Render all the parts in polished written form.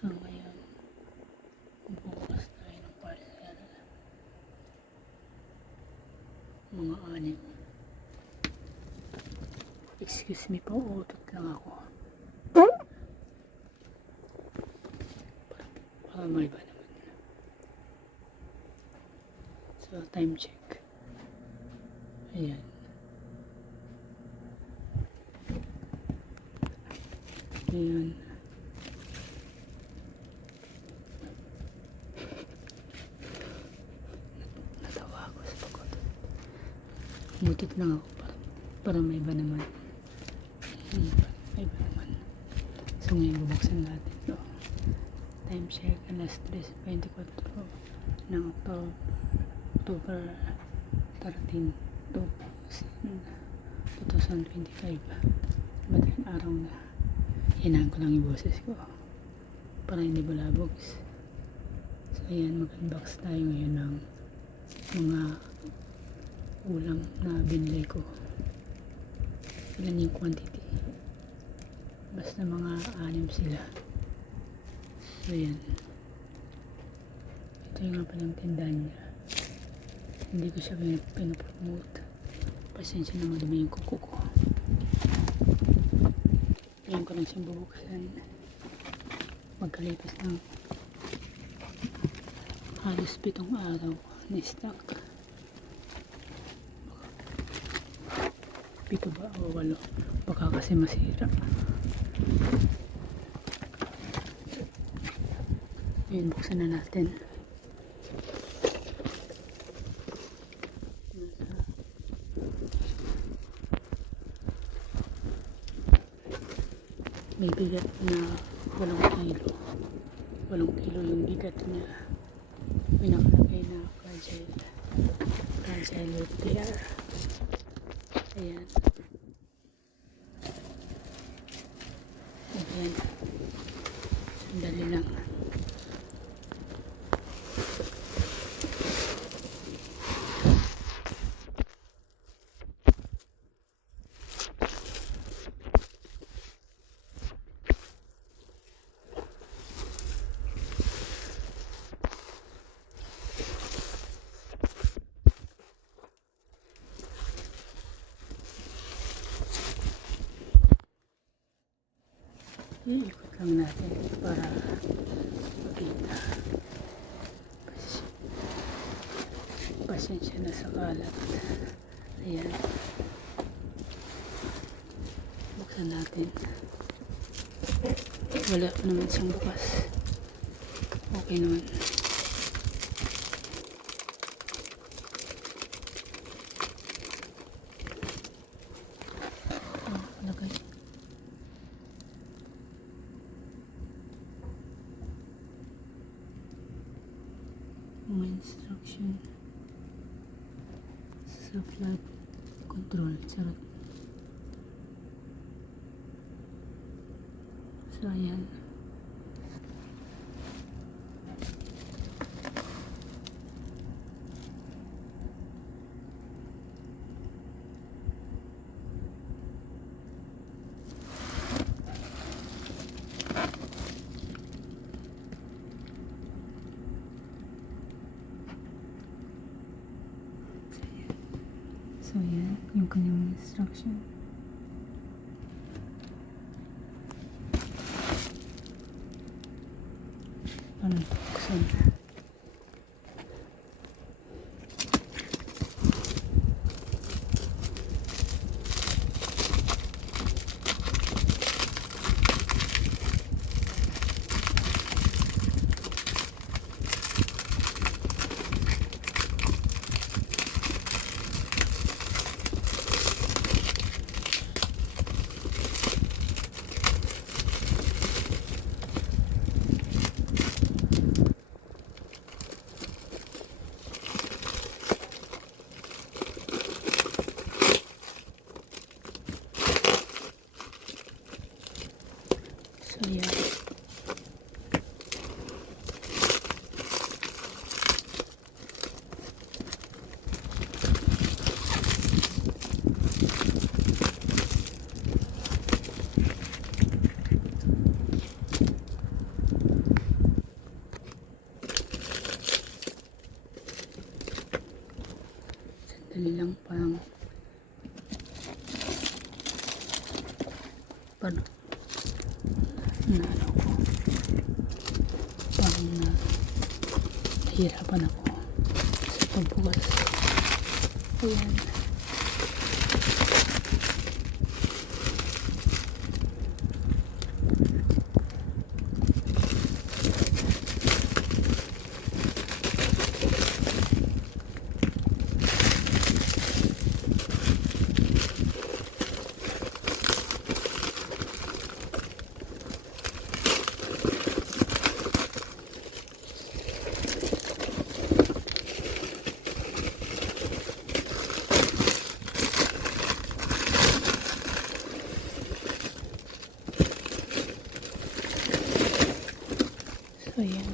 So ngayon, bukas tayo ng parcel. Mga anim. Excuse me po, utot lang ako. Para may ba naman. So time check. Ayan. Ayan. Natawa ako sa pagod. Mutot lang ako para may ba naman. May ba naman. So ngayon bubuksan natin ito. Time check alas 3:24 ng October 13, 2025. Madaling araw na. Hinahan ko lang yung boses ko para hindi bulabog. So ayan, mag-unbox tayo ngayon ng mga ulam na binili ko. Ilan yung quantity, basta mga 6 sila. So ayan, ito yung nga palang tindahan niya. Hindi ko siya pinapromote, pasensya na madumi yung kuko ko. Ngayon ko lang siyang bubuksan. Magkalipas ng halos 7 araw na stock. 7 ba o 8? Baka kasi masira. Ngayon buksan na natin. May bigat na 8 kilo. 8 kilo yung bigat niya. May nakalagay na fragile nuclear. Ayan. Ayan. Sandali lang. Iikot lang natin para makita. Pasensya na sa kalat. Ayan. Buksan natin. Wala pa naman siyang bukas. Okay naman. Lagay. Mga instruction sa flood control. Charot. So ayan. So yan, yung kanyang instruction. Ano buksan? So yan. na ano ko, parang nahihirapan ako sa pagbukas. Ayan. So, ayan.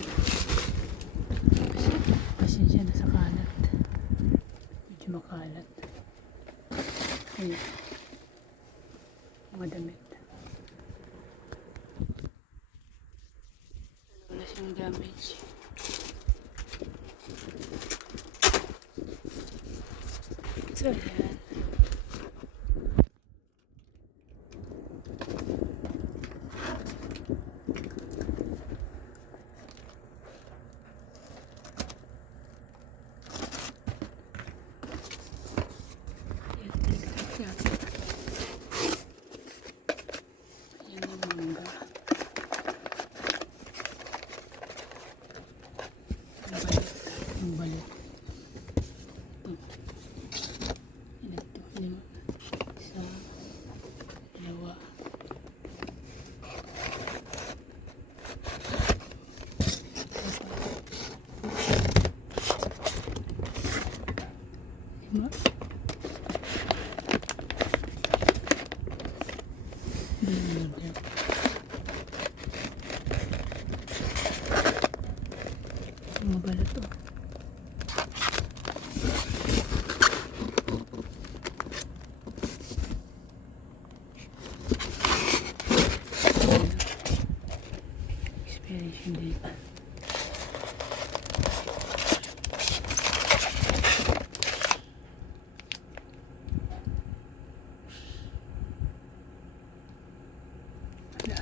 Pasensya na sa kalat. Medyo makalat. Ayan. Mga damit. Wala siyang damage. So, ayan. Ayan yung mangga. Yung balit. Ilan to? 5. Isa. 2. Lima. Mga balat to. Expiration date. Wala.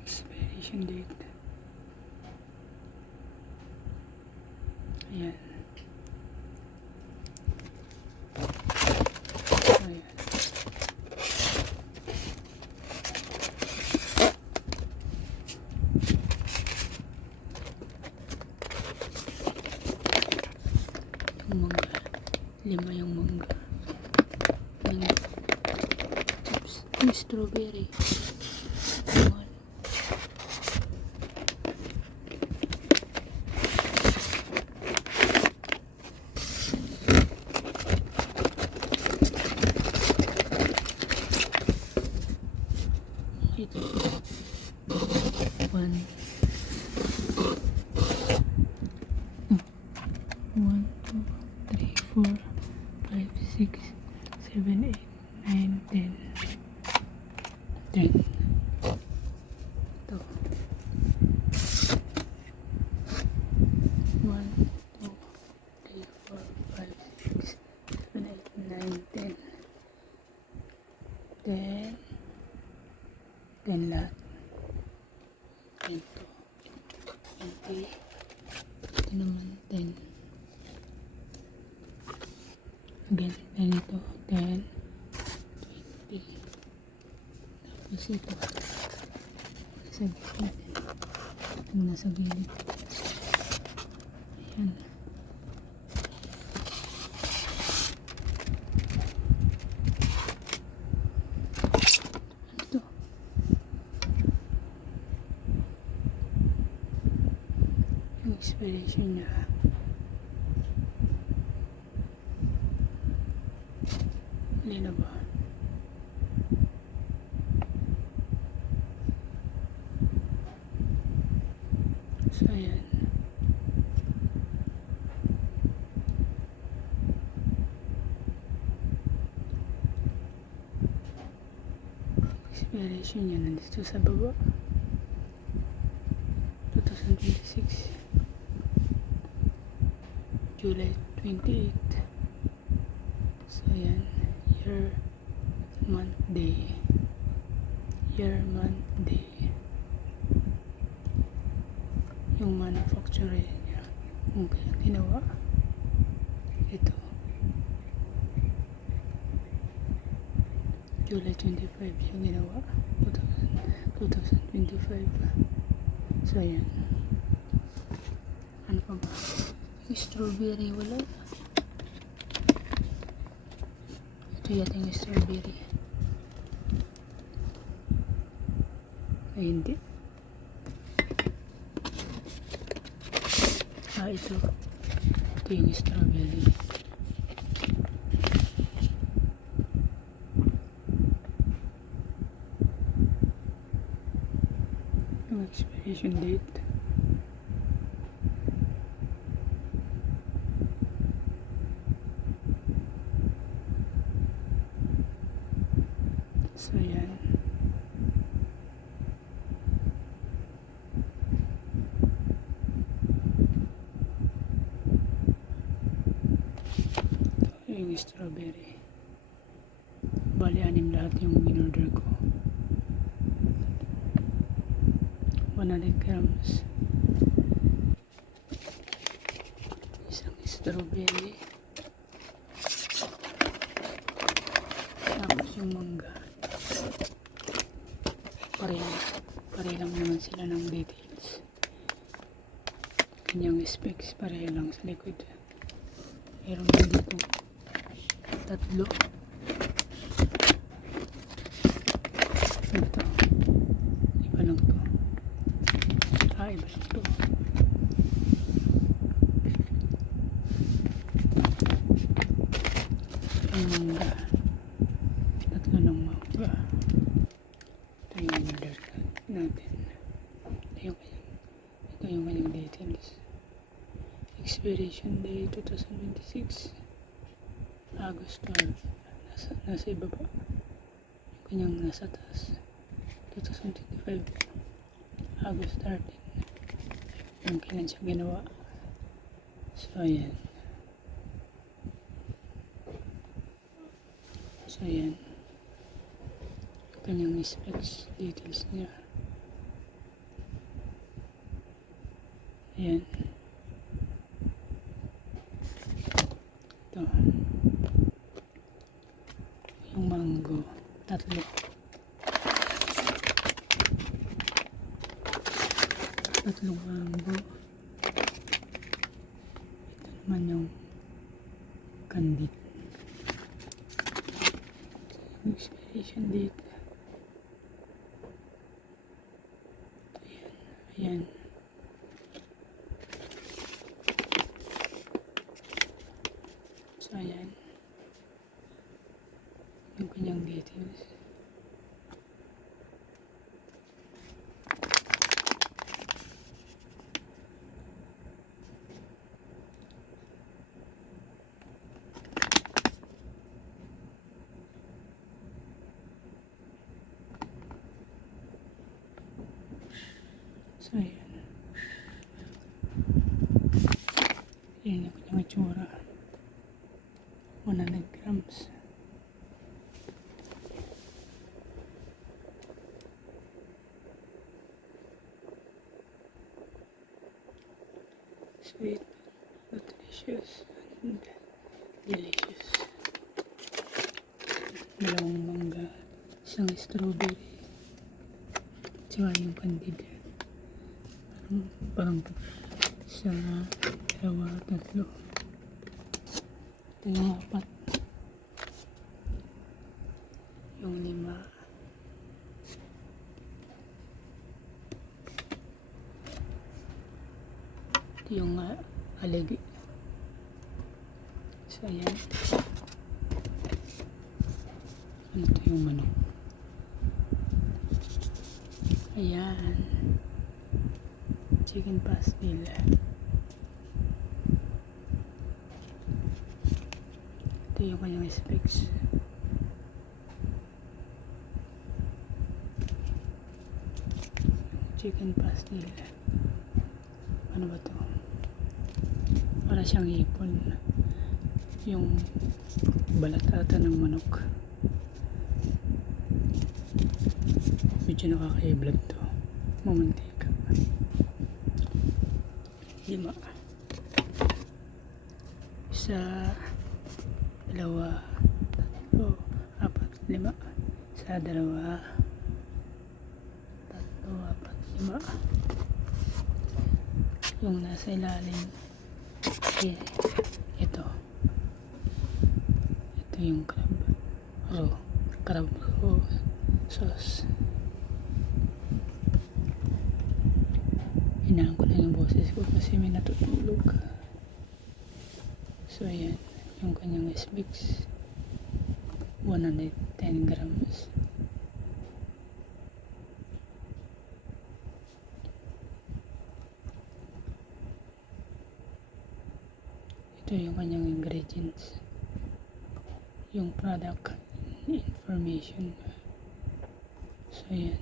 Expiration date. Ayan. Ayan. Yung mangga. 5 yung mangga. Yung strawberry. Yung ano. Ito. 1, 2, 3, 4, 5, 6, 7, 8, 9, 10. 10. Ito. 1, 2, 3, 4, 5, 6, 7, 8, 9, 10. 10. 10 lahat. 10 to. 20. Ito naman 10. Again, 10 ito. 10. 20. Tapos ito. Nasa gilid. Yung nasa gilid. Ayan. Ito. Yung expiration niya. Lino ba? So, ayan. Expiration niya nandito sa baba. 2026 July 28. So, ayan. Year, month, day. German D. Yung manufacturer niya, kung kaya ginawa. Ito. July 25 siya ginawa. 2025. So, ayan. Ano pa ba? Yung strawberry, wala. Ito yata yung strawberry. Ay, hindi. Ito. Ito yung strawberry. Yung expiration date. So, yan. Ito yung strawberry. Bali, 6 lahat yung in-order ko. 100 grams. Isang strawberry. Tapos yung mangga. Pare lang naman sila ng details. Kanyang specs, pare lang sa likod. Meron din dito 3. Ito. Iba lang to. Iba lang to. Ang mangga. 3 ng mangga. Ito yung order natin. Ito yung kanyang details. Expiration day 2026. August 12. Nasa ibaba. Yung kanyang nasa taas. 2025. August 13. Yung kailan siya ginawa. So, ayan. So, ayan. Yung kanyang specs, details niya. Ayan. Ito. Yung mango. 3. Tatlong mango. Ito naman yung candid. Yung expiration date. Ayan. Ayan. So, ayan. Yung kanyang details. So, ayan. Ayan yung kanyang itsura. 100 grams. Sweet, nutritious, and delicious. 2 mangga, isang strawberry, tsaka yung candid. Parang isa, 2, 3. Ito yung 4. Yung 5. Ito yung aligi. So, ayan. Ano ito yung manok? Ayan. Chicken pastel. Ito yung kanyang specs. Chicken pastel. Ano ba to? Para siyang hipon. Yung balat ata ng manok. Medyo medyo nakaka-vlog to. Mamantika. 5. 1, 2, 3, 4, 5. Isa, 2, 3, 4, 5. Yung nasa ilalim, okay, ito yung crab roe sauce. Hinaan ko lang yung boses ko kasi may natutulog. So ayan yung kanyang SBX, 110 grams. Ito yung kanyang ingredients, yung product information. So yan,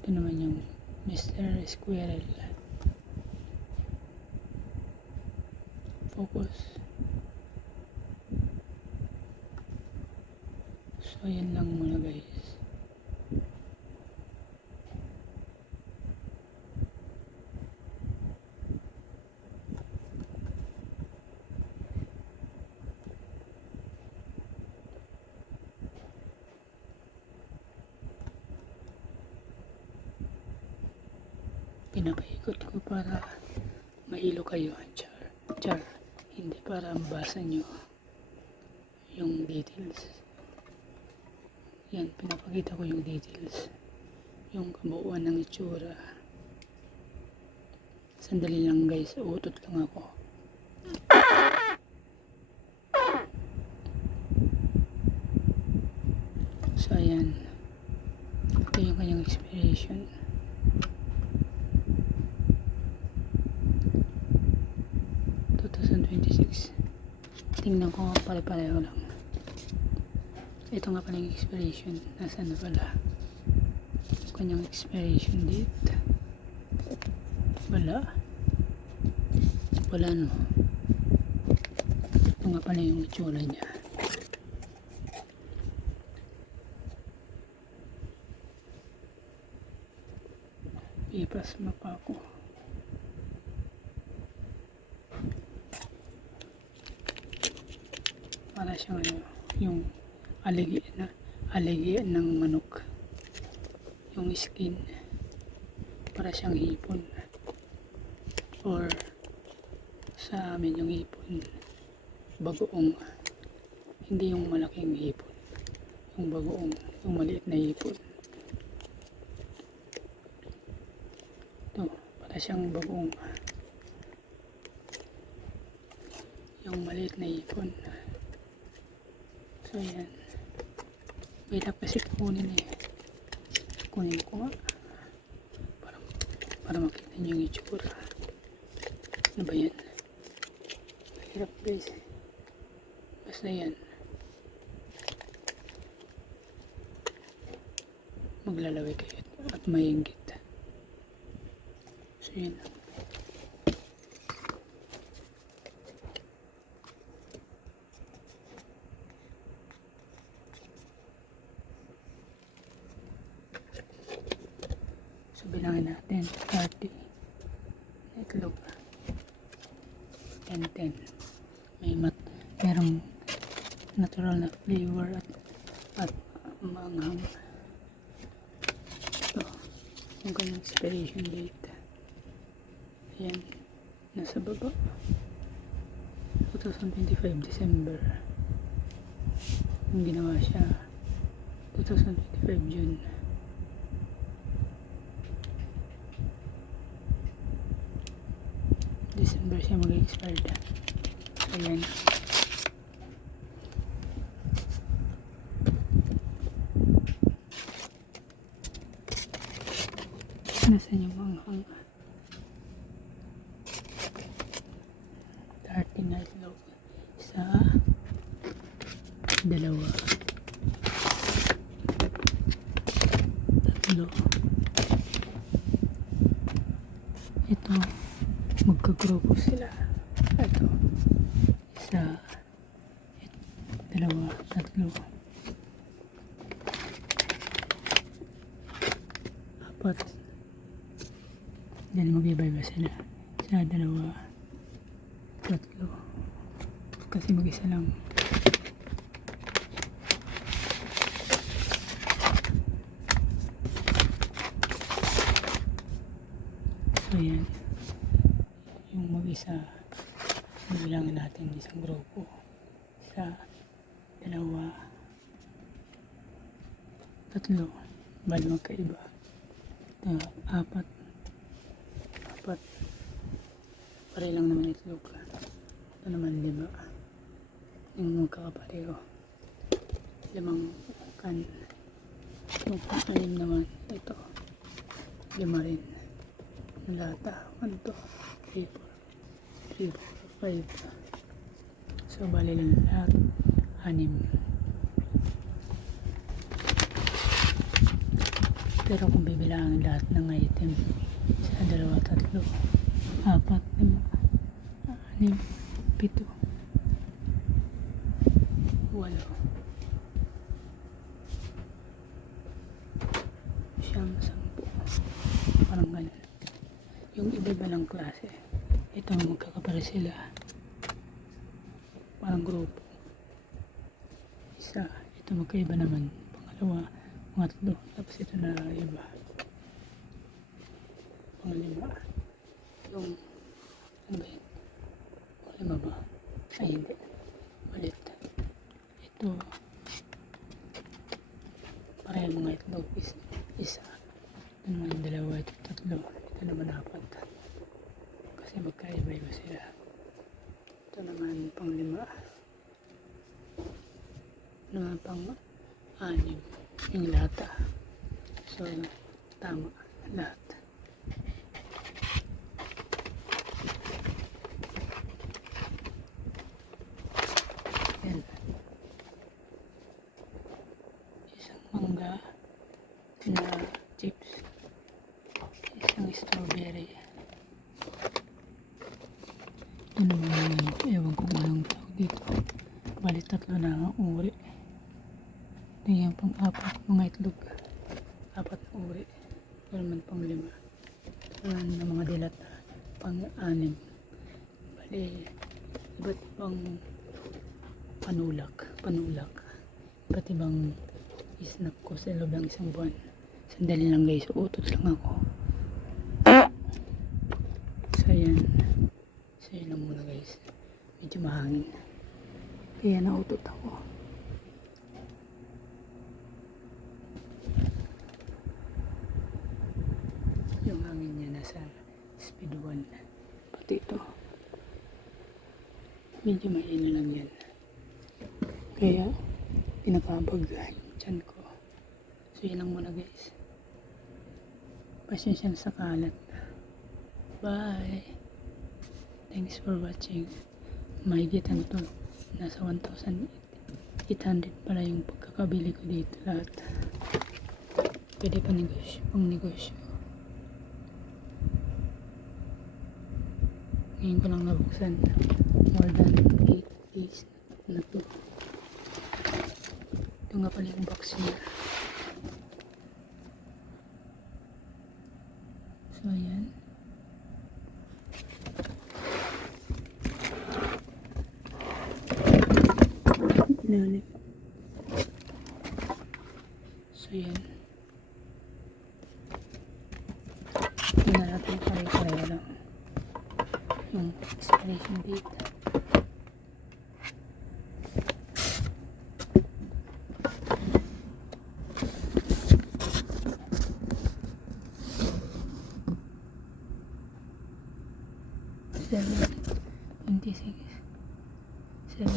ito naman yung Mr. Squirrel. Focus. So yan lang muna guys. Pinapaikot ko para mahilo kayo. Char. Hindi para mabasa nyo yung details. Yan, pinapakita ko yung details. Yung kabuuan ng itsura. Sandali lang guys, utot lang ako. So ayan. Ito yung kanyang expiration. Tingnan ko pare-pareho lang. Ito nga pala yung expiration. Nasaan na pala? Kanyang expiration date. Wala no. Ito nga pala yung itsura niya. Ipas mapa ako. Para siyang yung aligi ng manok, yung skin, para siyang hipon, or sa amin yung hipon bagoong, hindi yung malaking hipon, yung bagoong, yung maliit na hipon. Ito, para siyang bagoong, yung maliit na hipon. So yan, mahirap kasi kunin kunin ko nga para makita nyo yung itsura. Ano ba yan? Mahirap guys, basta yan, maglalaway kayo at mahinggit. So yan lang. So bilangin natin 30 na itlog, 10. Merong natural na flavor at maanghang. Ito yung kanyang expiration date. Ayan, nasa baba, 2025 December. Yung ginawa siya 2025 June. December siya mag-expired. Ayan. Nasaan yung manghang? 30 na itlog. Isa, 2, 3, 4. Ito, magkagrupo sila. Ito, 1, 2, 3. apat. Then mag-iba-iba sila. Isa, dalawa, tatlo. Kasi mag-isa lang. So yan. Yung mag-isa, bilangin natin isang grupo. Isa, dalawa, tatlo. Bali magkaiba. Apat. Apat. Pare lang naman itlog. Ito naman 5. Yung magkakapareho. 5 kan. Yung 6 naman. Ito. 5 rin. Yung lata. 1, 2, 3, 4, 5. So bali lang lahat 6. Pero kung bibilangin lahat ng item, 1, 2, 3, 4, 5, 6, 7, 8, 9, 10. Parang ganun. Yung iba-iba ng klase. Ito magkakapare sila. Parang grupo. Isa. Ito magkaiba naman. Pangalawa. Pangatlo. Tapos ito na iba. Panglima. Yung ano ba yun? Panglima ba? Ay hindi. Ulit. Ito. Parehong mga itlog. Isa. Ito naman 2. Ito 3. Ito naman 4. Kasi magkaiba-iba sila. Ito naman pang-5. Ito naman pang-6. Yung lata. So, tama. Lahat. Yan. Isang mangga na chips. Isang strawberry. Ito naman, ewan ko anong tawag dito. Bali 3 na ang uri. Ito yung pang-4 mga itlog. 4 na uri. Ito naman pang-5. Ito naman ng mga dilat na pang-6. Bali, iba't ibang panulak. Iba't ibang snack ko sa loob ng isang buwan. Sandali lang guys, utot lang ako. So yan. So yun lang muna guys. Medyo mahangin. Kaya nautot ako. Yung hangin niya nasa speed 1. Pati ito. Medyo mahina lang yan. Kaya pinakabag yung tiyan ko. So yun lang muna guys. Pasensya sa kalat. Bye! Thanks for watching. Mahigit ano to. Nasa 1,800 pala yung pagkakabili ko dito lahat. Pwede pa pang negosyo. Ngayon ko lang nabuksan. More than 8 days na to. Ito nga pala yung box niya. So ayan. Inalim. So yan. Tingnan natin pare-pareho lang. Yung expiration date. Seven 26 7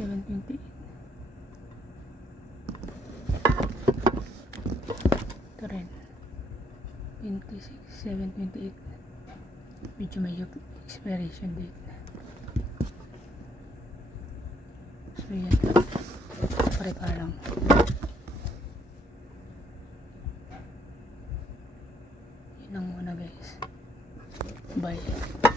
728. Ito rin 26 728. Medyo may expiration date. So yan, pare pa lang. Yun lang muna guys. Bye.